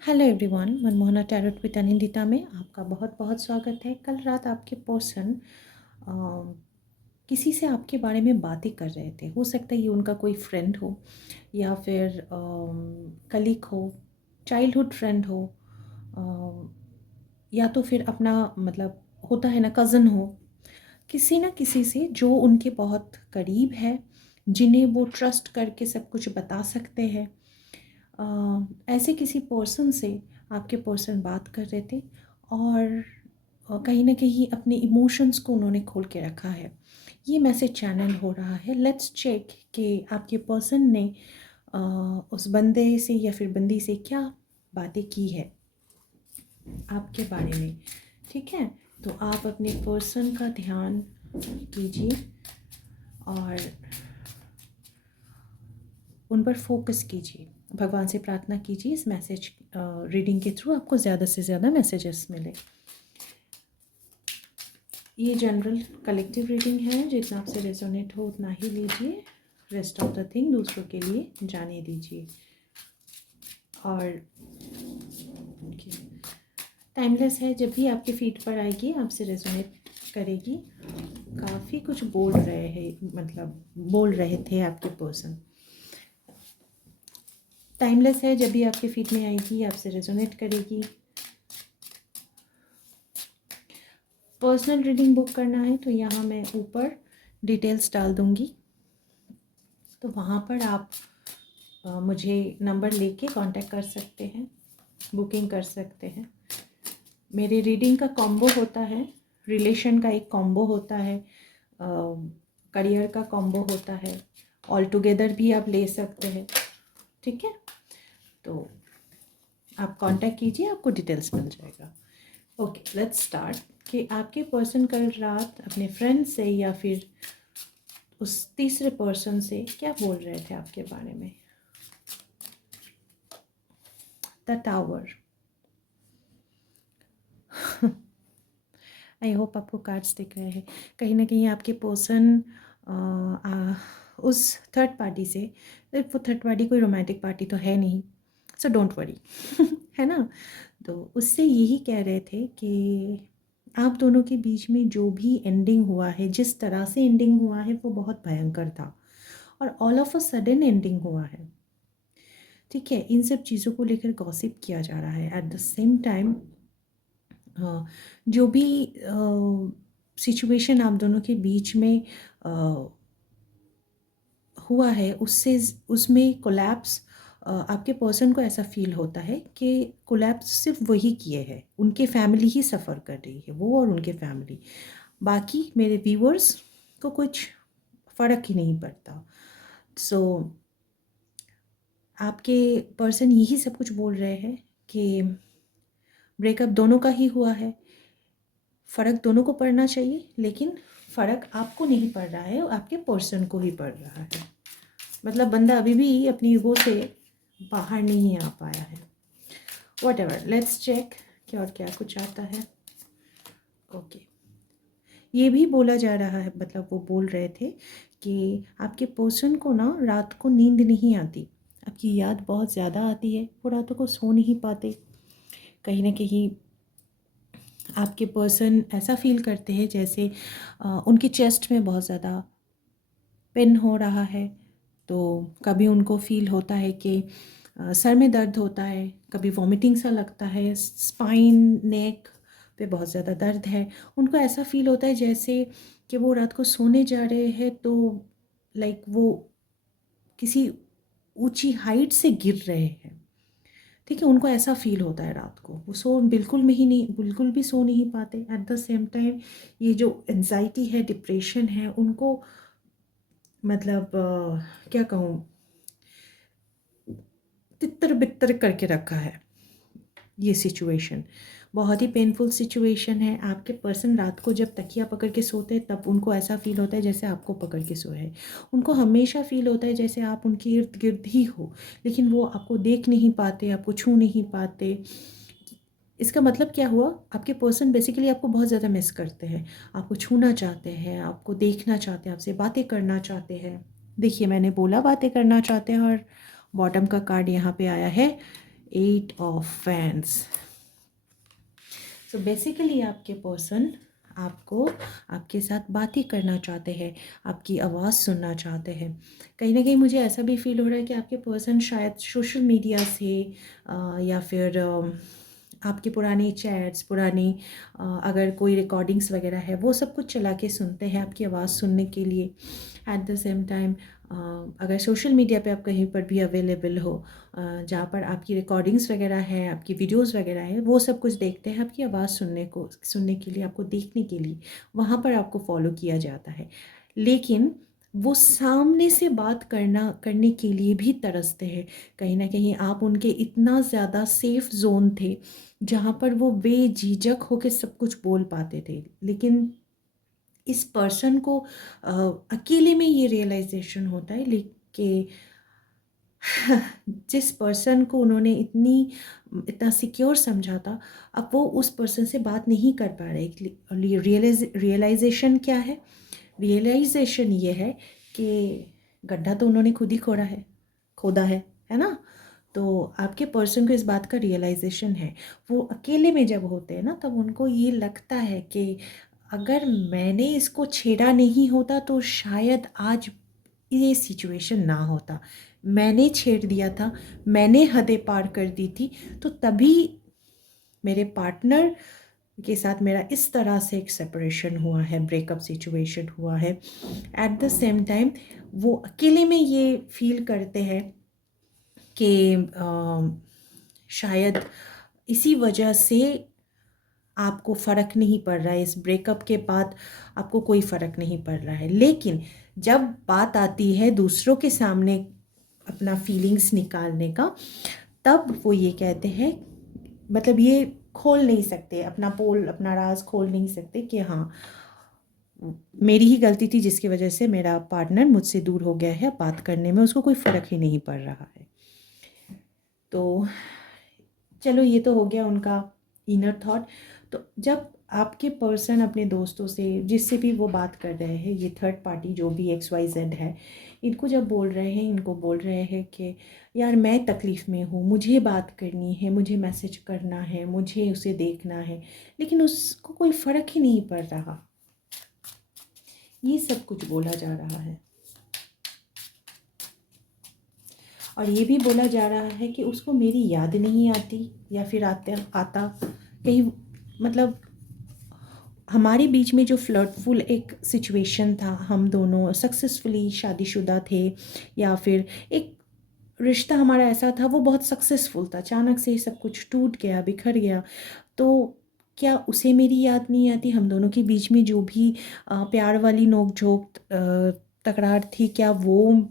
Hello everyone, Manmohana tarot with Anindita में आपका बहुत बहुत स्वागत है। कल रात आपके पर्सन किसी से आपके बारे में बातें कर रहे थे। हो सकता है ये उनका कोई फ्रेंड हो या फिर कलीग हो, चाइल्डहुड फ्रेंड हो, या तो फिर अपना मतलब होता है ना, कज़न हो। किसी ना किसी से जो उनके बहुत करीब है, जिन्हें वो ट्रस्ट करके सब कुछ बता सकते हैं। ऐसे किसी पर्सन से आपके पर्सन बात कर रहे थे और कहीं ना कहीं अपने इमोशंस को उन्होंने खोल के रखा है। ये मैसेज चैनल हो रहा है। लेट्स चेक कि आपके पर्सन ने उस बंदे से या फिर बंदी से क्या बातें की है आपके बारे में। ठीक है, तो आप अपने पर्सन का ध्यान कीजिए और उन पर फोकस कीजिए। भगवान से प्रार्थना कीजिए इस मैसेज रीडिंग के थ्रू आपको ज़्यादा से ज़्यादा मैसेजेस मिले। ये जनरल कलेक्टिव रीडिंग है, जितना आपसे रेजोनेट हो उतना ही लीजिए। रेस्ट ऑफ द थिंग दूसरों के लिए जाने दीजिए। और टाइमलेस है, जब भी आपके फीट पर आएगी आपसे रेजोनेट करेगी। काफ़ी कुछ बोल रहे हैं, मतलब बोल रहे थे आपके पर्सन। टाइमलेस है, जब भी आपके फीट में आएगी आपसे रेजोनेट करेगी। पर्सनल रीडिंग बुक करना है तो यहाँ मैं ऊपर डिटेल्स डाल दूँगी, तो वहाँ पर आप मुझे नंबर लेके कांटेक्ट कर सकते हैं, बुकिंग कर सकते हैं। मेरे रीडिंग का कॉम्बो होता है, रिलेशन का एक कॉम्बो होता है, करियर का कॉम्बो होता है, ऑल टुगेदर भी आप ले सकते हैं। ठीक है, तो आप कांटेक्ट कीजिए, आपको डिटेल्स मिल जाएगा। Okay, let's start. कि आपके पर्सन कल रात अपने फ्रेंड से या फिर उस तीसरे पर्सन से क्या बोल रहे थे आपके बारे में। The tower. आई होप आपको कार्ड्स दिख रहे हैं। कहीं ना कहीं आपके पर्सन उस थर्ड पार्टी से, वो थर्ड पार्टी कोई रोमांटिक पार्टी तो है नहीं, सो डोंट वरी। है ना, तो उससे यही कह रहे थे कि आप दोनों के बीच में जो भी एंडिंग हुआ है, जिस तरह से एंडिंग हुआ है वो बहुत भयंकर था और all of a sudden ending हुआ है। ठीक है, इन सब चीज़ों को लेकर गॉसिप किया जा रहा है। एट द सेम टाइम जो भी सिचुएशन आप दोनों के बीच में हुआ है, उससे उसमें कोलैप्स, आपके पर्सन को ऐसा फील होता है कि कोलैप्स सिर्फ वही किए हैं, उनके फैमिली ही सफ़र कर रही है, वो और उनके फैमिली। बाकी मेरे व्यूअर्स को कुछ फ़र्क ही नहीं पड़ता। सो आपके पर्सन यही सब कुछ बोल रहे हैं कि ब्रेकअप दोनों का ही हुआ है, फ़र्क दोनों को पड़ना चाहिए, लेकिन फ़र्क आपको नहीं पड़ रहा है, आपके पर्सन को ही पड़ रहा है। मतलब बंदा अभी भी अपनी ईगो से बाहर नहीं आ पाया है। वॉट एवर, लेट्स चेक कि और क्या कुछ आता है। ओके, ये भी बोला जा रहा है, मतलब वो बोल रहे थे कि आपके पर्सन को ना रात को नींद नहीं आती, आपकी याद बहुत ज़्यादा आती है, वो रातों को सो नहीं पाते। कहीं ना कहीं आपके पर्सन ऐसा फील करते हैं जैसे उनकी चेस्ट में बहुत ज़्यादा पेन हो रहा है। तो कभी उनको फील होता है कि सर में दर्द होता है, कभी वॉमिटिंग सा लगता है, स्पाइन नेक पे बहुत ज़्यादा दर्द है। उनको ऐसा फील होता है जैसे कि वो रात को सोने जा रहे हैं तो लाइक वो किसी ऊंची हाइट से गिर रहे हैं। ठीक है, उनको ऐसा फील होता है रात को, वो सो बिल्कुल में ही नहीं, बिल्कुल भी सो नहीं पाते। एट द सेम टाइम ये जो एंजाइटी है, डिप्रेशन है, उनको मतलब क्या कहूँ, तितर बितर करके रखा है। ये सिचुएशन बहुत ही पेनफुल सिचुएशन है। आपके पर्सन रात को जब तकिया पकड़ के सोते हैं तब उनको ऐसा फील होता है जैसे आपको पकड़ के सोए हैं। उनको हमेशा फील होता है जैसे आप उनके इर्द गिर्द ही हो, लेकिन वो आपको देख नहीं पाते, आपको छू नहीं पाते। इसका मतलब क्या हुआ, आपके पर्सन बेसिकली आपको बहुत ज़्यादा मिस करते हैं, आपको छूना चाहते हैं, आपको देखना चाहते हैं, आपसे बातें करना चाहते हैं। देखिए, मैंने बोला बातें करना चाहते हैं, और बॉटम का कार्ड यहाँ पे आया है 8 ऑफ फैंस। सो बेसिकली आपके पर्सन आपको आपके साथ बात ही करना चाहते हैं, आपकी आवाज़ सुनना चाहते हैं। कहीं ना कहीं मुझे ऐसा भी फील हो रहा है कि आपके पर्सन शायद सोशल मीडिया से या फिर आपके पुराने चैट्स, पुरानी अगर कोई रिकॉर्डिंग्स वगैरह है वो सब कुछ चला के सुनते हैं आपकी आवाज़ सुनने के लिए। एट द सेम टाइम अगर सोशल मीडिया पे आप कहीं पर भी अवेलेबल हो, जहाँ पर आपकी रिकॉर्डिंग्स वगैरह है, आपकी वीडियोस वगैरह है, वो सब कुछ देखते हैं आपकी आवाज़ सुनने के लिए, आपको देखने के लिए वहाँ पर आपको फॉलो किया जाता है। लेकिन वो सामने से बात करने के लिए भी तरसते हैं। कहीं ना कहीं आप उनके इतना ज़्यादा सेफ जोन थे जहाँ पर वो बेझिझक होकर सब कुछ बोल पाते थे। लेकिन इस पर्सन को अकेले में ये रियलाइजेशन होता है कि जिस पर्सन को उन्होंने इतना सिक्योर समझा था, अब वो उस पर्सन से बात नहीं कर पा रहे। रियलाइजेशन क्या है? रियलाइजेशन ये है कि गड्ढा तो उन्होंने खुद ही खोदा है ना। तो आपके पर्सन को इस बात का रियलाइजेशन है। वो अकेले में जब होते हैं ना, तब उनको ये लगता है कि अगर मैंने इसको छेड़ा नहीं होता तो शायद आज ये सिचुएशन ना होता। मैंने छेड़ दिया था, मैंने हदें पार कर दी थी, तो तभी मेरे पार्टनर के साथ मेरा इस तरह से एक सेपरेशन हुआ है, ब्रेकअप सिचुएशन हुआ है। एट द सेम टाइम वो अकेले में ये फील करते हैं कि शायद इसी वजह से आपको फ़र्क नहीं पड़ रहा है, इस ब्रेकअप के बाद आपको कोई फ़र्क नहीं पड़ रहा है। लेकिन जब बात आती है दूसरों के सामने अपना फीलिंग्स निकालने का, तब वो ये कहते हैं, मतलब ये खोल नहीं सकते अपना पोल, अपना राज खोल नहीं सकते कि हाँ मेरी ही गलती थी जिसकी वजह से मेरा पार्टनर मुझसे दूर हो गया है। बात करने में उसको कोई फ़र्क ही नहीं पड़ रहा है। तो चलो, ये तो हो गया उनका इनर थॉट। तो जब आपके पर्सन अपने दोस्तों से, जिससे भी वो बात कर रहे हैं, ये थर्ड पार्टी जो भी XYZ है, इनको जब बोल रहे हैं, इनको बोल रहे हैं कि यार मैं तकलीफ़ में हूँ, मुझे बात करनी है, मुझे मैसेज करना है, मुझे उसे देखना है, लेकिन उसको कोई फ़र्क ही नहीं पड़ रहा, ये सब कुछ बोला जा रहा है। और ये भी बोला जा रहा है कि उसको मेरी याद नहीं आती, या फिर आता कहीं, मतलब हमारे बीच में जो फ्लर्टफुल एक सिचुएशन था, हम दोनों सक्सेसफुली शादीशुदा थे, या फिर एक रिश्ता हमारा ऐसा था वो बहुत सक्सेसफुल था, अचानक से सब कुछ टूट गया, बिखर गया। तो क्या उसे मेरी याद नहीं आती? हम दोनों के बीच में जो भी प्यार वाली नोक झोंक तकरार थी, क्या वो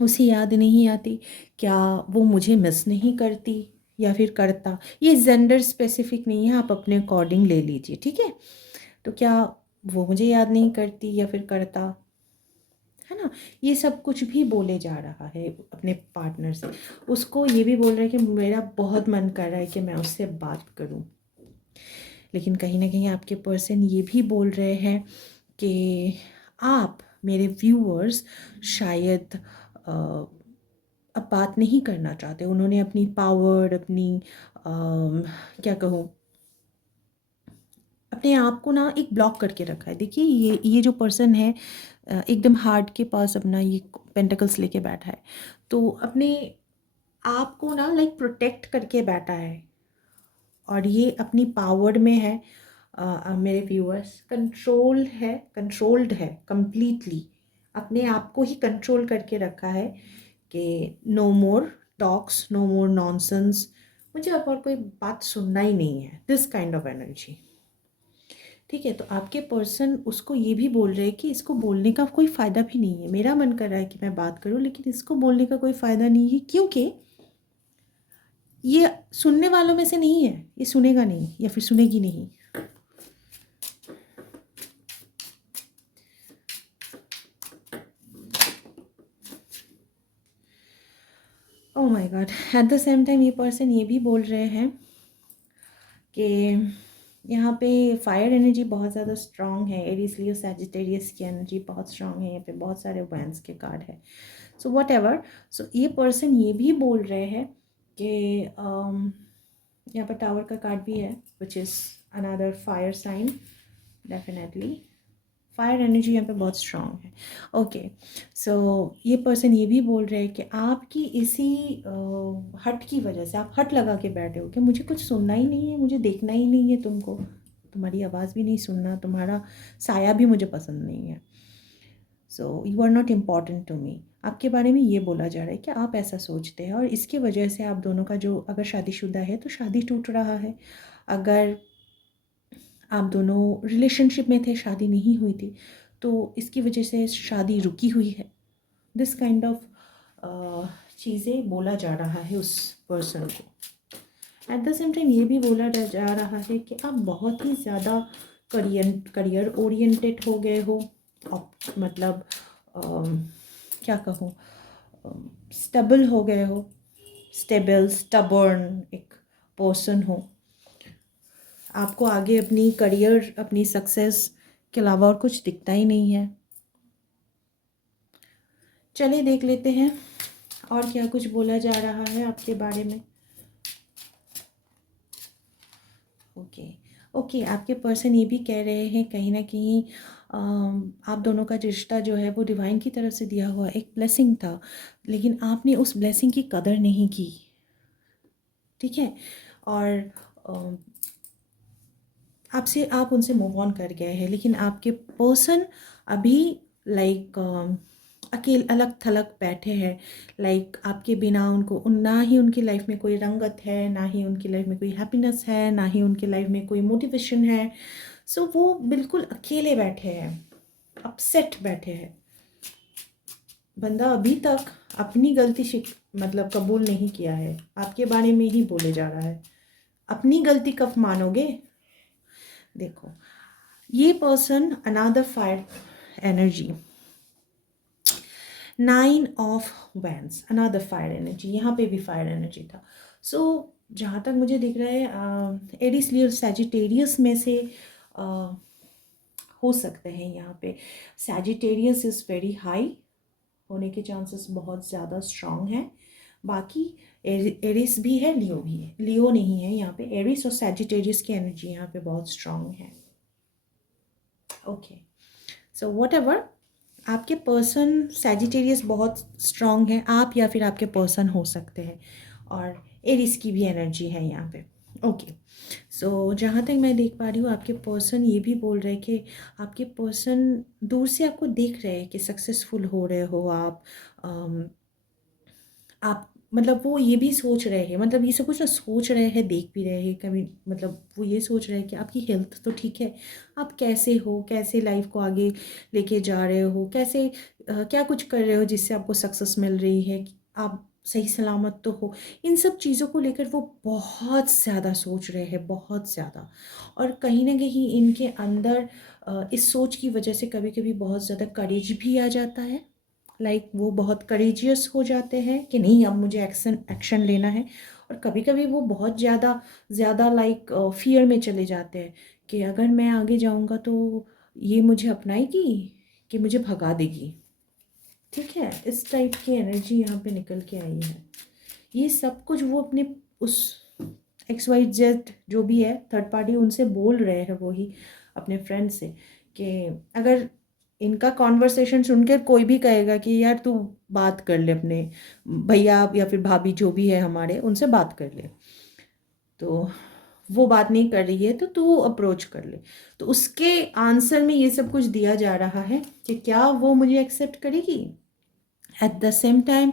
उसे याद नहीं आती? क्या वो मुझे मिस नहीं करती, या फिर करता? ये जेंडर स्पेसिफिक नहीं है, आप अपने अकॉर्डिंग ले लीजिए, ठीक है। तो क्या वो मुझे याद नहीं करती या फिर करता, है ना? ये सब कुछ भी बोले जा रहा है अपने पार्टनर से। उसको ये भी बोल रहा है कि मेरा बहुत मन कर रहा है कि मैं उससे बात करूं। लेकिन कहीं ना कहीं आपके पर्सन ये भी बोल रहे हैं कि आप मेरे व्यूअर्स शायद अब बात नहीं करना चाहते। उन्होंने अपनी पावर, अपनी क्या कहूँ, अपने आप को ना एक ब्लॉक करके रखा है। देखिए, ये जो पर्सन है एकदम हार्ट के पास अपना ये पेंटिकल्स लेके बैठा है, तो अपने आप को ना लाइक प्रोटेक्ट करके बैठा है, और ये अपनी पावर में है। मेरे व्यूअर्स, कंट्रोल्ड है कंप्लीटली, अपने आप को ही कंट्रोल करके रखा है कि नो मोर टॉक्स, नो मोर नॉनसेंस, मुझे अब और कोई बात सुनना ही नहीं है, दिस काइंड ऑफ एनर्जी। ठीक है, तो आपके पर्सन उसको ये भी बोल रहे हैं कि इसको बोलने का कोई फ़ायदा भी नहीं है। मेरा मन कर रहा है कि मैं बात करूं, लेकिन इसको बोलने का कोई फ़ायदा नहीं है, क्योंकि ये सुनने वालों में से नहीं है, ये सुनेगा नहीं या फिर सुनेगी नहीं। Oh my God. At the same time ये पर्सन ये भी बोल रहे हैं कि यहाँ पे फायर एनर्जी बहुत ज़्यादा स्ट्रांग है, एरीज लियो सैजिटेरियस की एनर्जी बहुत स्ट्रांग है, यहाँ पे बहुत सारे वैंस के कार्ड है। सो वट एवर, सो ये पर्सन ये भी बोल रहे हैं कि यहाँ पर टावर का कार्ड भी है, which is another fire sign. Definitely fire energy यहाँ पे बहुत स्ट्रांग है। ओके, सो ये पर्सन ये भी बोल रहे हैं कि आपकी इसी हट की वजह से आप हट लगा के बैठे हो कि मुझे कुछ सुनना ही नहीं है, मुझे देखना ही नहीं है तुमको, तुम्हारी आवाज़ भी नहीं सुनना, तुम्हारा साया भी मुझे पसंद नहीं है। So you are not important to me. आपके बारे में ये बोला जा रहा है कि आप ऐसा सोचते हैं, और इसकी वजह से आप दोनों का जो, अगर शादीशुदा है तो शादी टूट रहा है, अगर आप दोनों रिलेशनशिप में थे, शादी नहीं हुई थी, तो इसकी वजह से शादी रुकी हुई है। दिस काइंड ऑफ चीज़ें बोला जा रहा है उस पर्सन को। एट द सेम टाइम ये भी बोला जा रहा है कि आप बहुत ही ज़्यादा करियर ओरिएंटेड हो गए हो। मतलब क्या कहूँ, स्टेबल हो गए हो, स्टेबल स्टबर्न एक पर्सन हो। आपको आगे अपनी करियर, अपनी सक्सेस के अलावा और कुछ दिखता ही नहीं है। चलिए देख लेते हैं और क्या कुछ बोला जा रहा है आपके बारे में। ओके ओके, आपके पर्सन ये भी कह रहे हैं कहीं ना कहीं आप दोनों का रिश्ता जो है वो डिवाइन की तरफ से दिया हुआ एक ब्लेसिंग था, लेकिन आपने उस ब्लेसिंग की कदर नहीं की। ठीक है, और आप उनसे मूव ऑन कर गए हैं, लेकिन आपके पर्सन अभी लाइक अलग थलग बैठे हैं। लाइक आपके बिना उनको ना ही उनकी लाइफ में कोई रंगत है, ना ही उनकी लाइफ में कोई हैप्पीनेस है, ना ही उनकी लाइफ में कोई मोटिवेशन है। सो वो बिल्कुल अकेले बैठे हैं, अपसेट बैठे हैं। बंदा अभी तक अपनी गलती मतलब कबूल नहीं किया है, आपके बारे में ही बोले जा रहा है। अपनी गलती कब मानोगे? देखो, ये person another fire energy, 9 of wands, another fire energy, यहाँ पे भी फायर एनर्जी था। सो जहाँ तक मुझे दिख रहा है एरिस लियो सैजिटेरियस में से हो सकते हैं। यहाँ पे सैजिटेरियस इज़ वेरी हाई होने के चांसेस बहुत ज़्यादा स्ट्रांग हैं। बाकी एरिस भी है, लियो भी है, लियो नहीं है यहाँ पे। एरिस और सैजिटेरियस की एनर्जी यहाँ पे बहुत स्ट्रांग है। ओके, सो वॉट एवर, आपके पर्सन सैजिटेरियस बहुत स्ट्रांग है, आप या फिर आपके पर्सन हो सकते हैं, और एरिस की भी एनर्जी है यहाँ पे। ओके, सो जहाँ तक मैं देख पा रही हूँ आपके पर्सन ये भी बोल रहे हैं कि आपके पर्सन दूर से आपको देख रहे हैं कि सक्सेसफुल हो रहे हो आप मतलब वो ये भी सोच रहे हैं, मतलब ये सब कुछ ना सोच रहे हैं, देख भी रहे हैं कभी, मतलब वो ये सोच रहे हैं कि आपकी हेल्थ तो ठीक है, आप कैसे हो, कैसे लाइफ को आगे लेके जा रहे हो, कैसे क्या कुछ कर रहे हो जिससे आपको सक्सेस मिल रही है, आप सही सलामत तो हो। इन सब चीज़ों को लेकर वो बहुत ज़्यादा सोच रहे हैं, बहुत ज़्यादा। और कहीं ना कहीं इनके अंदर इस सोच की वजह से कभी कभी बहुत ज़्यादा करेज भी आ जाता है। लाइक वो बहुत करेजियस हो जाते हैं कि नहीं अब मुझे एक्शन लेना है। और कभी कभी वो बहुत ज़्यादा ज़्यादा लाइक फियर में चले जाते हैं कि अगर मैं आगे जाऊंगा तो ये मुझे अपनाएगी कि मुझे भगा देगी। ठीक है, इस टाइप की एनर्जी यहाँ पे निकल के आई है। ये सब कुछ वो अपने उस XYZ जो भी है थर्ड पार्टी, उनसे बोल रहे हैं वो ही अपने फ्रेंड से कि अगर इनका कॉन्वर्सेशन सुनकर कोई भी कहेगा कि यार तू बात कर ले अपने भैया या फिर भाभी जो भी है हमारे, उनसे बात कर ले, तो वो बात नहीं कर रही है तो तू अप्रोच कर ले। तो उसके आंसर में ये सब कुछ दिया जा रहा है कि क्या वो मुझे एक्सेप्ट करेगी। At the same time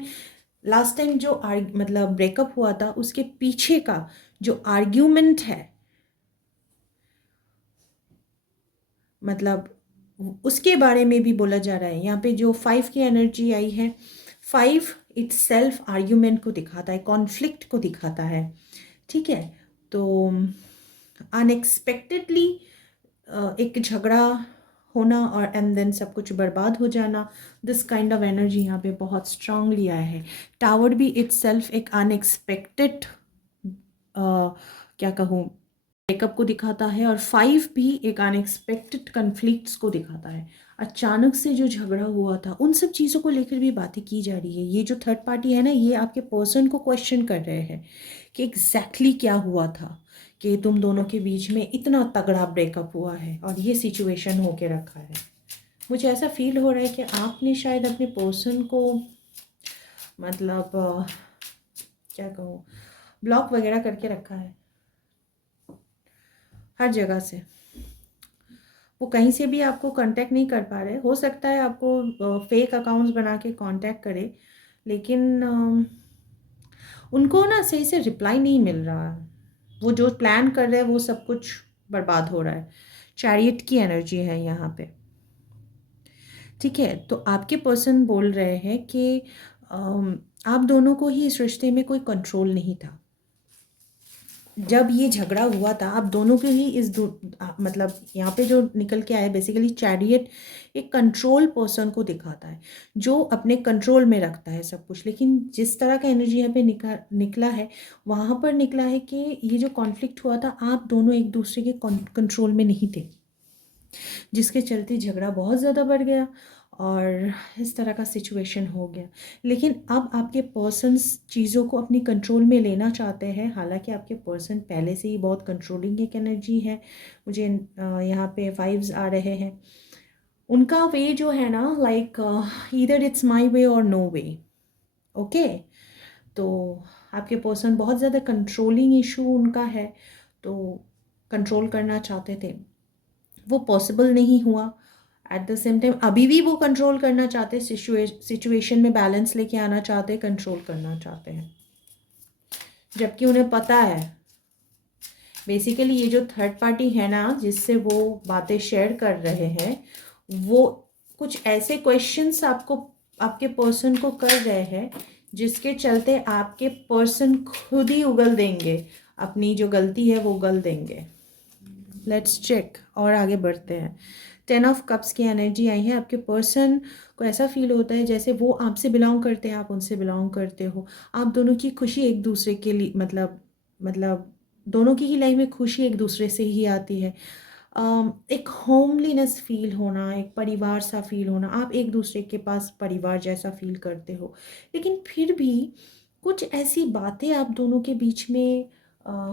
last time जो मतलब ब्रेकअप हुआ था उसके पीछे का जो आर्ग्यूमेंट है, मतलब उसके बारे में भी बोला जा रहा है। यहाँ पे जो 5 की एनर्जी आई है, 5 इट्स सेल्फ आर्ग्यूमेंट को दिखाता है, कॉन्फ्लिक्ट को दिखाता है। ठीक है, तो अनएक्सपेक्टेडली एक झगड़ा होना और एंड देन सब कुछ बर्बाद हो जाना, दिस काइंड ऑफ एनर्जी यहाँ पे बहुत स्ट्रांगली आया है। टावर भी इट्स सेल्फ एक अनएक्सपेक्टेड क्या कहूँ ब्रेकअप को दिखाता है, और 5 भी एक अनएक्सपेक्टेड कन्फ्लिक्ट्स को दिखाता है। अचानक से जो झगड़ा हुआ था, उन सब चीज़ों को लेकर भी बातें की जा रही है। ये जो थर्ड पार्टी है ना, ये आपके पर्सन को क्वेश्चन कर रहे हैं कि एग्जैक्टली क्या हुआ था कि तुम दोनों के बीच में इतना तगड़ा ब्रेकअप हुआ है और ये सिचुएशन होके रखा है। मुझे ऐसा फील हो रहा है कि आपने शायद अपने पर्सन को मतलब क्या कहूँ, ब्लॉक वगैरह करके रखा है हर जगह से। वो कहीं से भी आपको कांटेक्ट नहीं कर पा रहे। हो सकता है आपको फेक अकाउंट्स बना के कांटेक्ट करे, लेकिन उनको ना सही से रिप्लाई नहीं मिल रहा है। वो जो प्लान कर रहे हैं वो सब कुछ बर्बाद हो रहा है। चैरियट की एनर्जी है यहाँ पे। ठीक है, तो आपके पर्सन बोल रहे हैं कि आप दोनों को ही इस रिश्ते में कोई कंट्रोल नहीं था। जब ये झगड़ा हुआ था आप दोनों के ही मतलब यहाँ पे जो निकल के आया बेसिकली चैरियट एक कंट्रोल पर्सन को दिखाता है जो अपने कंट्रोल में रखता है सब कुछ। लेकिन जिस तरह का एनर्जी यहाँ पे निकला है, वहाँ पर निकला है कि ये जो कॉन्फ्लिक्ट हुआ था आप दोनों एक दूसरे के कंट्रोल में नहीं थे, जिसके चलते झगड़ा बहुत ज़्यादा बढ़ गया और इस तरह का सिचुएशन हो गया। लेकिन अब आपके पर्सन्स चीज़ों को अपनी कंट्रोल में लेना चाहते हैं। हालांकि आपके पर्सन पहले से ही बहुत कंट्रोलिंग एक एनर्जी है। मुझे यहाँ पे वाइब्स आ रहे हैं। उनका वे जो है ना, लाइक ईदर इट्स माई वे और नो वे। ओके, तो आपके पर्सन बहुत ज़्यादा कंट्रोलिंग इशू उनका है, तो कंट्रोल करना चाहते थे, वो पॉसिबल नहीं हुआ। एट द सेम टाइम अभी भी वो कंट्रोल करना चाहते, सिचुएशन में बैलेंस लेके आना चाहते, कंट्रोल करना चाहते हैं, जबकि उन्हें पता है बेसिकली ये जो थर्ड पार्टी है ना जिससे वो बातें शेयर कर रहे हैं, वो कुछ ऐसे क्वेश्चंस आपको आपके पर्सन को कर रहे हैं जिसके चलते आपके पर्सन खुद ही उगल देंगे, अपनी जो गलती है वो उगल देंगे। लेट्स चेक और आगे बढ़ते हैं। 10 ऑफ कप्स की एनर्जी आई है। आपके पर्सन को ऐसा फील होता है जैसे वो आपसे बिलोंग करते हैं, आप उनसे बिलोंग करते हो। आप दोनों की खुशी एक दूसरे के लिए मतलब दोनों की ही लाइफ में खुशी एक दूसरे से ही आती है। एक होमलीनेस फील होना, एक परिवार सा फील होना, आप एक दूसरे के पास परिवार जैसा फील करते हो। लेकिन फिर भी कुछ ऐसी बातें आप दोनों के बीच में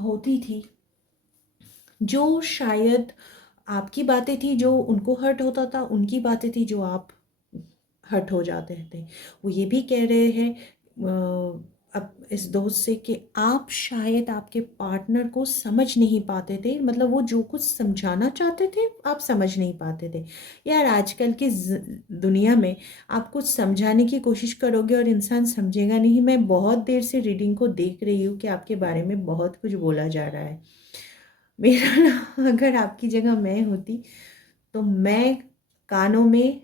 होती थी जो शायद आपकी बातें थी जो उनको हर्ट होता था, उनकी बातें थी जो आप हर्ट हो जाते थे। वो ये भी कह रहे हैं अब इस दोस्त से कि आप शायद आपके पार्टनर को समझ नहीं पाते थे, मतलब वो जो कुछ समझाना चाहते थे आप समझ नहीं पाते थे। यार आजकल की दुनिया में आप कुछ समझाने की कोशिश करोगे और इंसान समझेगा नहीं। मैं बहुत देर से रीडिंग को देख रही हूँ कि आपके बारे में बहुत कुछ बोला जा रहा है। मेरा ना अगर आपकी जगह मैं होती तो मैं कानों में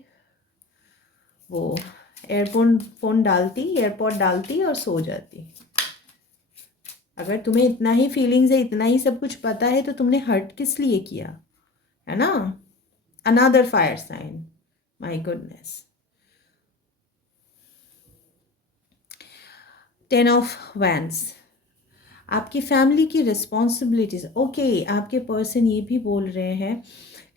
वो फोन डालती, एयरपॉड डालती और सो जाती। अगर तुम्हें इतना ही फीलिंग्स है, इतना ही सब कुछ पता है, तो तुमने हर्ट किस लिए किया, है ना। Another fire sign, my goodness. 10 of wands, आपकी फैमिली की रिस्पॉन्सिबिलिटीज। ओके, आपके पर्सन ये भी बोल रहे हैं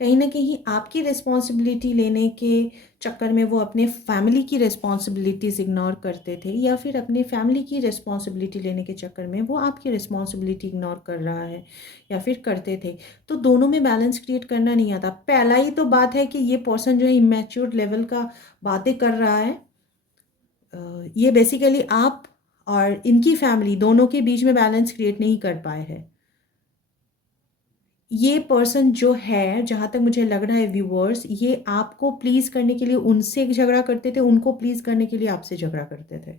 कहीं ना कहीं आपकी रिस्पॉन्सिबिलिटी लेने के चक्कर में वो अपने फैमिली की रिस्पॉन्सिबिलिटीज़ इग्नोर करते थे, या फिर अपने फैमिली की रिस्पॉन्सिबिलिटी लेने के चक्कर में वो आपकी रिस्पॉन्सिबिलिटी इग्नोर कर रहा है या फिर करते थे। तो दोनों में बैलेंस क्रिएट करना नहीं आता। पहला ही तो बात है कि ये पर्सन जो है इमेच्योर लेवल का बातें कर रहा है। ये बेसिकली आप और इनकी फैमिली दोनों के बीच में बैलेंस क्रिएट नहीं कर पाए हैं। ये पर्सन जो है, जहाँ तक मुझे लग रहा है व्यूवर्स, ये आपको प्लीज़ करने के लिए उनसे झगड़ा करते थे, उनको प्लीज़ करने के लिए आपसे झगड़ा करते थे।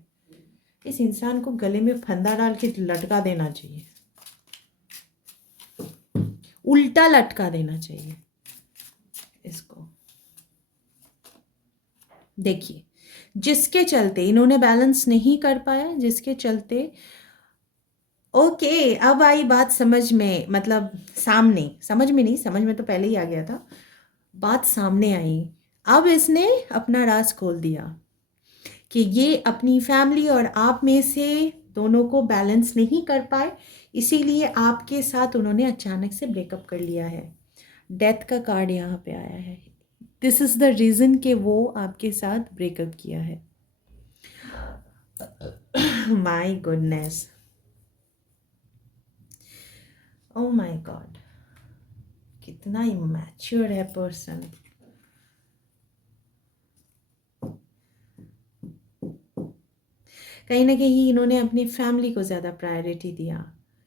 इस इंसान को गले में फंदा डाल के लटका देना चाहिए, उल्टा लटका देना चाहिए इसको। देखिए, जिसके चलते इन्होंने बैलेंस नहीं कर पाया, जिसके चलते ओके अब आई बात समझ में, मतलब सामने, समझ में नहीं, समझ में तो पहले ही आ गया था, बात सामने आई। अब इसने अपना राज खोल दिया कि ये अपनी फैमिली और आप में से दोनों को बैलेंस नहीं कर पाए, इसीलिए आपके साथ उन्होंने अचानक से ब्रेकअप कर लिया है। डेथ का कार्ड यहाँ पे आया है। दिस इज़ द रीज़न कि वो आपके साथ ब्रेकअप किया है। My goodness, oh my God, कितना इमैच्योर है पर्सन। कहीं ना कहीं इन्होंने अपनी फैमिली को ज़्यादा प्रायोरिटी दिया।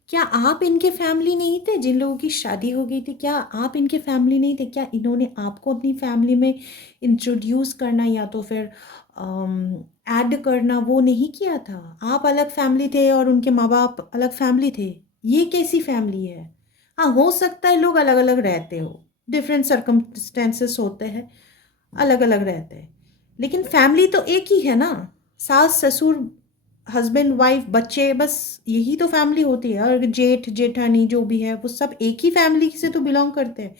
क्या आप इनके फैमिली नहीं थे? जिन लोगों की शादी हो गई थी, क्या आप इनके फैमिली नहीं थे? क्या इन्होंने आपको अपनी फैमिली में इंट्रोड्यूस करना या तो फिर ऐड करना वो नहीं किया था? आप अलग फैमिली थे और उनके माँ बाप अलग फैमिली थे। ये कैसी फैमिली है? हाँ, हो सकता है लोग अलग अलग रहते हो, डिफरेंट सर्कमस्टेंसेस होते हैं, अलग अलग रहते हैं, लेकिन फैमिली तो एक ही है ना। सास ससुर, हस्बैंड वाइफ, बच्चे, बस यही तो फैमिली होती है। और जेठ जेठानी जो भी है वो सब एक ही फैमिली से तो बिलोंग करते हैं।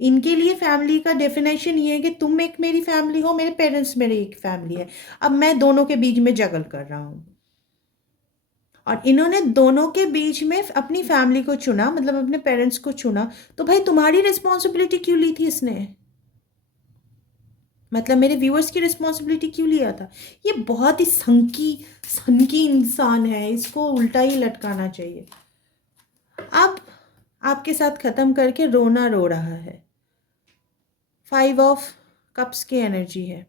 इनके लिए फैमिली का डेफिनेशन ये है कि तुम एक मेरी फैमिली हो, मेरे पेरेंट्स मेरी एक फैमिली है। अब मैं दोनों के बीच में जगल कर रहा हूँ, और इन्होंने दोनों के बीच में अपनी फैमिली को चुना, मतलब अपने पेरेंट्स को चुना। तो भाई तुम्हारी रिस्पॉन्सिबिलिटी क्यों ली थी इसने? मतलब मेरे व्यूअर्स की रिस्पॉन्सिबिलिटी क्यों लिया था? ये बहुत ही सनकी सनकी इंसान है, इसको उल्टा ही लटकाना चाहिए। अब आपके साथ ख़त्म करके रोना रो रहा है। 5 ऑफ कप्स की एनर्जी है।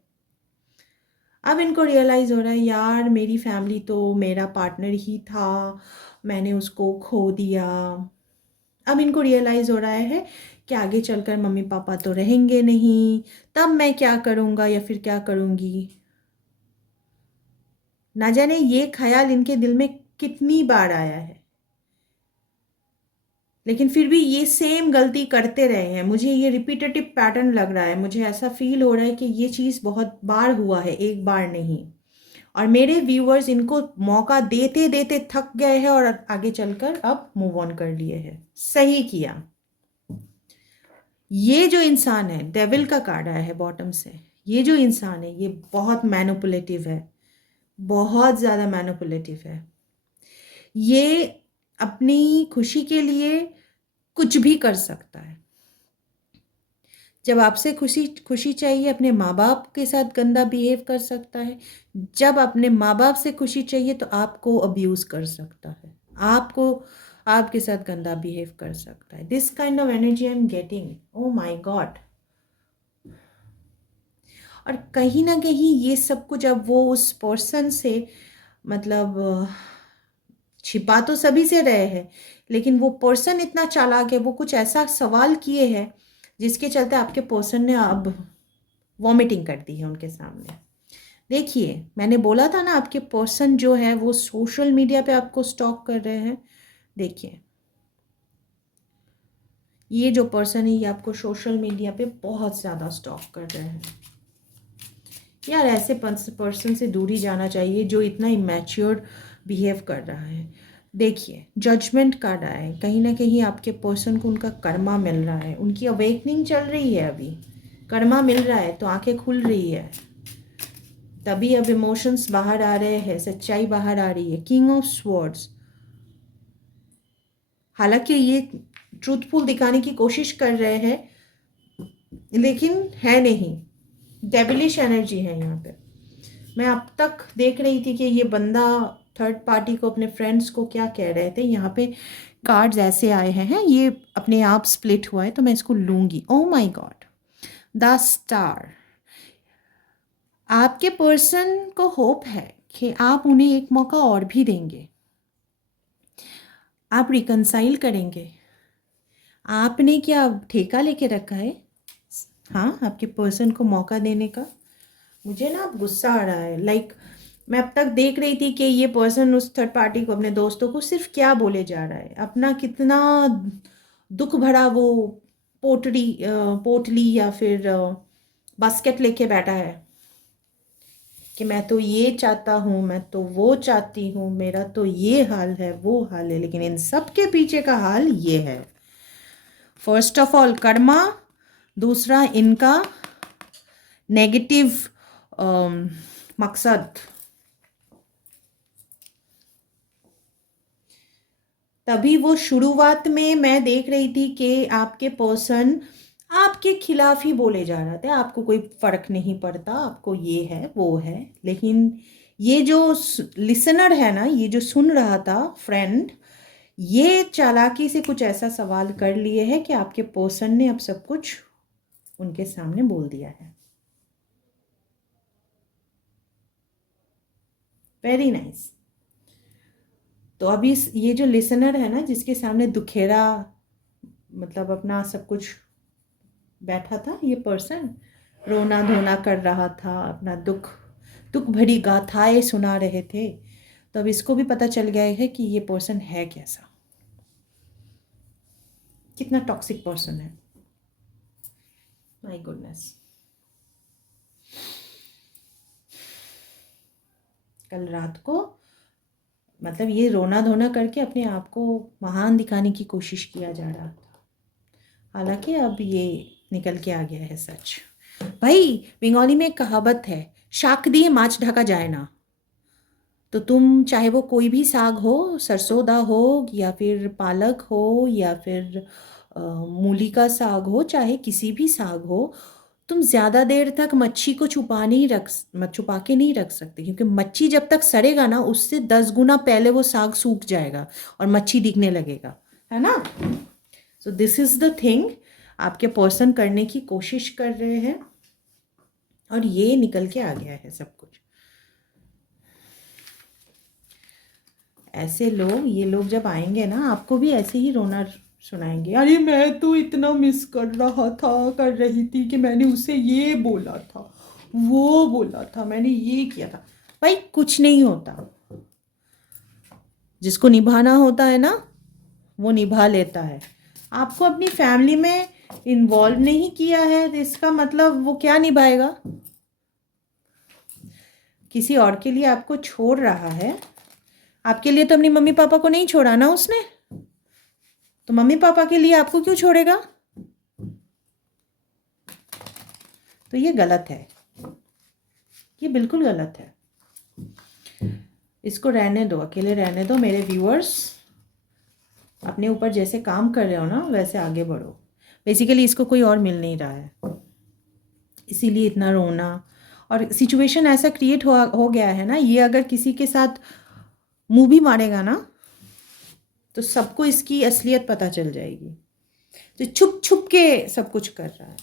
अब इनको रियलाइज़ हो रहा है, यार मेरी फैमिली तो मेरा पार्टनर ही था, मैंने उसको खो दिया। अब इनको रियलाइज़ हो रहा है कि आगे चलकर मम्मी पापा तो रहेंगे नहीं, तब मैं क्या करूँगा या फिर क्या करूँगी। ना जाने ये ख्याल इनके दिल में कितनी बार आया है, लेकिन फिर भी ये सेम गलती करते रहे हैं। मुझे ये रिपीटेटिव पैटर्न लग रहा है, मुझे ऐसा फील हो रहा है कि ये चीज़ बहुत बार हुआ है, एक बार नहीं। और मेरे व्यूअर्स इनको मौका देते देते थक गए हैं और आगे चलकर अब मूव ऑन कर लिए हैं। सही किया। ये जो इंसान है, डेविल का कार्ड आया है बॉटम से। ये जो इंसान है ये बहुत मैनिपुलेटिव है, बहुत ज़्यादा मैनिपुलेटिव है। ये अपनी खुशी के लिए कुछ भी कर सकता है। जब आपसे खुशी खुशी चाहिए, अपने माँ बाप के साथ गंदा बिहेव कर सकता है। जब अपने माँ बाप से खुशी चाहिए तो आपको अब्यूज़ कर सकता है, आपको आपके साथ गंदा बिहेव कर सकता है। This kind of energy I am getting, oh my God. और कहीं ना कहीं ये सब कुछ अब वो उस पर्सन से, मतलब छिपा तो सभी से रहे हैं, लेकिन वो पर्सन इतना चालाक है, वो कुछ ऐसा सवाल किए हैं जिसके चलते आपके पर्सन ने अब वॉमिटिंग कर दी है उनके सामने। देखिए, मैंने बोला था ना आपके पर्सन जो है वो सोशल मीडिया पे आपको स्टॉक कर रहे हैं। देखिए, ये जो पर्सन है ये आपको सोशल मीडिया पे बहुत ज़्यादा स्टॉक कर रहे हैं। यार ऐसे पर्सन से दूरी जाना चाहिए जो इतना इमेच्योर बिहेव कर रहा है। देखिए, जजमेंट कार्ड आया है, कहीं ना कहीं आपके पर्सन को उनका कर्मा मिल रहा है, उनकी अवेकनिंग चल रही है अभी, कर्मा मिल रहा है तो आंखें खुल रही है, तभी अब इमोशंस बाहर आ रहे हैं, सच्चाई बाहर आ रही है। किंग ऑफ स्वॉर्ड्स, हालांकि ये ट्रूथफुल दिखाने की कोशिश कर रहे हैं लेकिन है नहीं, डेविलिश एनर्जी है यहाँ पे। मैं अब तक देख रही थी कि ये बंदा थर्ड पार्टी को, अपने फ्रेंड्स को क्या कह रहे थे। यहाँ पे कार्ड्स ऐसे आए हैं, ये अपने आप स्प्लिट हुआ है तो मैं इसको लूँगी। Oh my God, the star. आपके पर्सन को होप है कि आप उन्हें एक मौका और भी देंगे, आप रिकंसाइल करेंगे। आपने क्या ठेका लेके रखा है? हाँ, आपके पर्सन को मौका देने का। मुझे ना अब गुस्सा आ रहा है, मैं अब तक देख रही थी कि ये पर्सन उस थर्ड पार्टी को, अपने दोस्तों को सिर्फ क्या बोले जा रहा है, अपना कितना दुख भरा वो पोटली या फिर बास्केट लेके बैठा है कि मैं तो ये चाहता हूँ, मैं तो वो चाहती हूँ, मेरा तो ये हाल है वो हाल है, लेकिन इन सब के पीछे का हाल ये है। फर्स्ट ऑफ ऑल कर्मा, दूसरा इनका नेगेटिव मकसद। तभी वो शुरुआत में मैं देख रही थी कि आपके पर्सन आपके खिलाफ ही बोले जा रहे थे, आपको कोई फर्क नहीं पड़ता, आपको ये है वो है। लेकिन ये जो लिसनर है ना, ये जो सुन रहा था फ्रेंड, ये चालाकी से कुछ ऐसा सवाल कर लिए है कि आपके पर्सन ने अब सब कुछ उनके सामने बोल दिया है। Very nice. तो अभी ये जो लिसनर है ना, जिसके सामने दुखेरा मतलब अपना सब कुछ बैठा था, ये पर्सन रोना धोना कर रहा था, अपना दुख दुख भरी गाथाएं सुना रहे थे। तो अब इसको भी पता चल गया है कि ये पर्सन है कैसा, कितना टॉक्सिक पर्सन है। My goodness. कल रात को मतलब ये रोना धोना करके अपने आप को महान दिखाने की कोशिश किया जा रहा था, हालांकि अब ये निकल के आ गया है सच। भाई बंगाली में एक कहावत है, शाक दिए माछ ढका जाए ना। तो तुम चाहे वो कोई भी साग हो, सरसों दा हो या फिर पालक हो या फिर मूली का साग हो, चाहे किसी भी साग हो, तुम ज़्यादा देर तक मच्छी को छुपा के नहीं रख सकते, क्योंकि मच्छी जब तक सड़ेगा ना, उससे 10 गुना पहले वो साग सूख जाएगा और मच्छी दिखने लगेगा, है ना। So this is the thing आपके पर्सन करने की कोशिश कर रहे हैं, और ये निकल के आ गया है सब कुछ। ऐसे लोग, ये लोग जब आएंगे ना, आपको भी ऐसे ही रोना सुनाएंगे, अरे मैं तो इतना मिस कर रहा था, कर रही थी कि मैंने उसे ये बोला था, वो बोला था, मैंने ये किया था। भाई कुछ नहीं होता, जिसको निभाना होता है ना, वो निभा लेता है। आपको अपनी फैमिली में इन्वॉल्व नहीं किया है तो इसका मतलब वो क्या निभाएगा। किसी और के लिए आपको छोड़ रहा है, आपके लिए तो अपनी मम्मी पापा को नहीं छोड़ा ना उसने, तो मम्मी पापा के लिए आपको क्यों छोड़ेगा। तो ये गलत है, ये बिल्कुल गलत है। इसको रहने दो, अकेले रहने दो मेरे व्यूअर्स। अपने ऊपर जैसे काम कर रहे हो ना, वैसे आगे बढ़ो। बेसिकली इसको कोई और मिल नहीं रहा है, इसीलिए इतना रोना। और सिचुएशन ऐसा क्रिएट हो गया है ना, ये अगर किसी के साथ मुंह भी मारेगा ना, तो सबको इसकी असलियत पता चल जाएगी, तो छुप छुप के सब कुछ कर रहा है।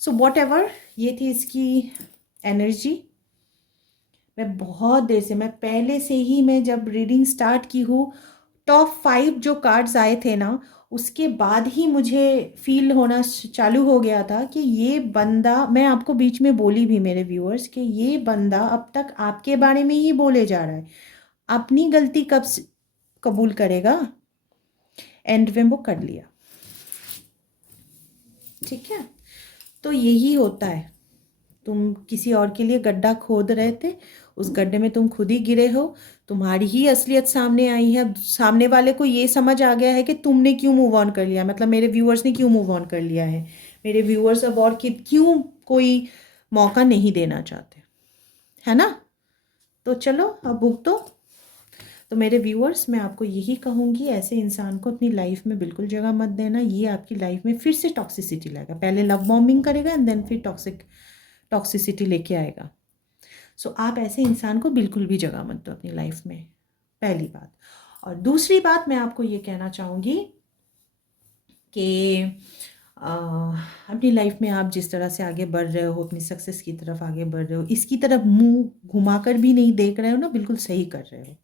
सो वॉट एवर, ये थी इसकी एनर्जी। मैं बहुत देर से, मैं पहले से ही, मैं जब रीडिंग स्टार्ट की हूँ, टॉप 5 जो कार्ड्स आए थे ना, उसके बाद ही मुझे फील होना चालू हो गया था कि ये बंदा, मैं आपको बीच में बोली भी मेरे व्यूअर्स, कि ये बंदा अब तक आपके बारे में ही बोले जा रहा है, अपनी गलती कब कबूल करेगा। एंड में वो कर लिया, ठीक है। तो यही होता है, तुम किसी और के लिए गड्ढा खोद रहे थे, उस गड्ढे में तुम खुद ही गिरे हो, तुम्हारी ही असलियत सामने आई है। सामने वाले को ये समझ आ गया है कि तुमने क्यों मूव ऑन कर लिया, मतलब मेरे व्यूअर्स ने क्यों मूव ऑन कर लिया है। मेरे व्यूअर्स अब और क्यों कोई मौका नहीं देना चाहते, है ना। तो चलो अब भुगतो। तो मेरे व्यूअर्स, मैं आपको यही कहूँगी, ऐसे इंसान को अपनी लाइफ में बिल्कुल जगह मत देना। ये आपकी लाइफ में फिर से टॉक्सिसिटी लाएगा, पहले लव बॉम्बिंग करेगा एंड देन फिर टॉक्सिसिटी लेके आएगा। सो आप ऐसे इंसान को बिल्कुल भी जगह मत दो अपनी लाइफ में, पहली बात। और दूसरी बात मैं आपको ये कहना चाहूँगी कि अपनी लाइफ में आप जिस तरह से आगे बढ़ रहे हो, अपनी सक्सेस की तरफ आगे बढ़ रहे हो, इसकी तरफ मुंह घुमाकर भी नहीं देख रहे हो ना, बिल्कुल सही कर रहे हो,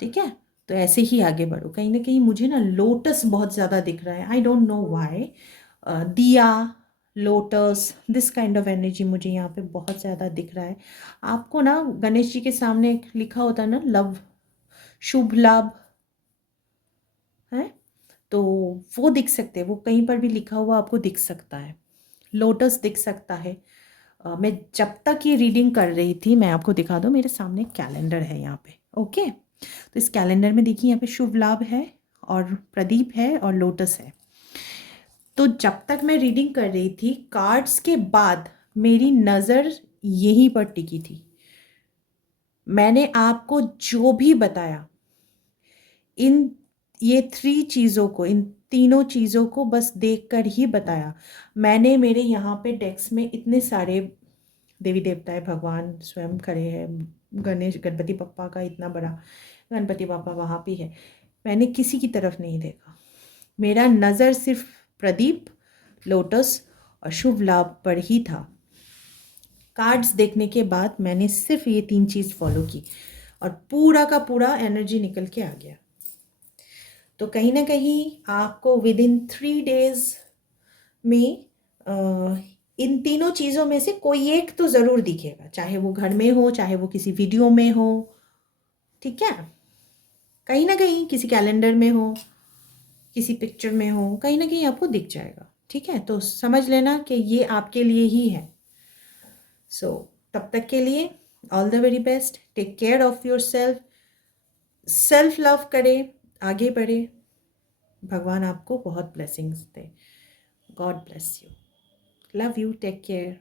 ठीक है। तो ऐसे ही आगे बढ़ो। कहीं ना कहीं मुझे ना लोटस बहुत ज़्यादा दिख रहा है, आई डोंट नो व्हाई। दिया, lotus, this kind of energy मुझे यहाँ पे बहुत ज़्यादा दिख रहा है। आपको ना गणेश जी के सामने एक लिखा होता है ना, लव, शुभ लाभ, है, तो वो दिख सकते हैं, वो कहीं पर भी लिखा हुआ आपको दिख सकता है, लोटस दिख सकता है। मैं जब तक ये रीडिंग कर रही थी, मैं आपको दिखा दूँ, मेरे सामने कैलेंडर है यहाँ पे, ओके। तो इस कैलेंडर में देखिए, यहाँ पे शुभ लाभ है और प्रदीप है और लोटस है। तो जब तक मैं रीडिंग कर रही थी, कार्ड्स के बाद मेरी नज़र यहीं पर टिकी थी। मैंने आपको जो भी बताया, इन ये 3 चीज़ों को, इन तीनों चीज़ों को बस देखकर ही बताया। मैंने मेरे यहाँ पे डेस्क में इतने सारे देवी देवताएं, भगवान स्वयं खड़े हैं, गणेश गणपति पप्पा का इतना बड़ा गणपति पापा वहाँ पे है, मैंने किसी की तरफ नहीं देखा। मेरा नज़र सिर्फ प्रदीप, लोटस और शुभ लाभ पर ही था। कार्ड्स देखने के बाद मैंने सिर्फ ये 3 चीज़ फॉलो की और पूरा का पूरा एनर्जी निकल के आ गया। तो कहीं ना कहीं आपको विद इन 3 डेज में इन तीनों चीज़ों में से कोई एक तो ज़रूर दिखेगा, चाहे वो घर में हो, चाहे वो किसी वीडियो में हो, ठीक है, कहीं ना कहीं किसी कैलेंडर में हो, किसी पिक्चर में हो, कहीं ना कहीं आपको दिख जाएगा। ठीक है, तो समझ लेना कि ये आपके लिए ही है। सो तब तक के लिए all the very best, take care of yourself, self love करें, आगे बढ़े, भगवान आपको बहुत ब्लेसिंग्स दे। God bless you, love you, take care.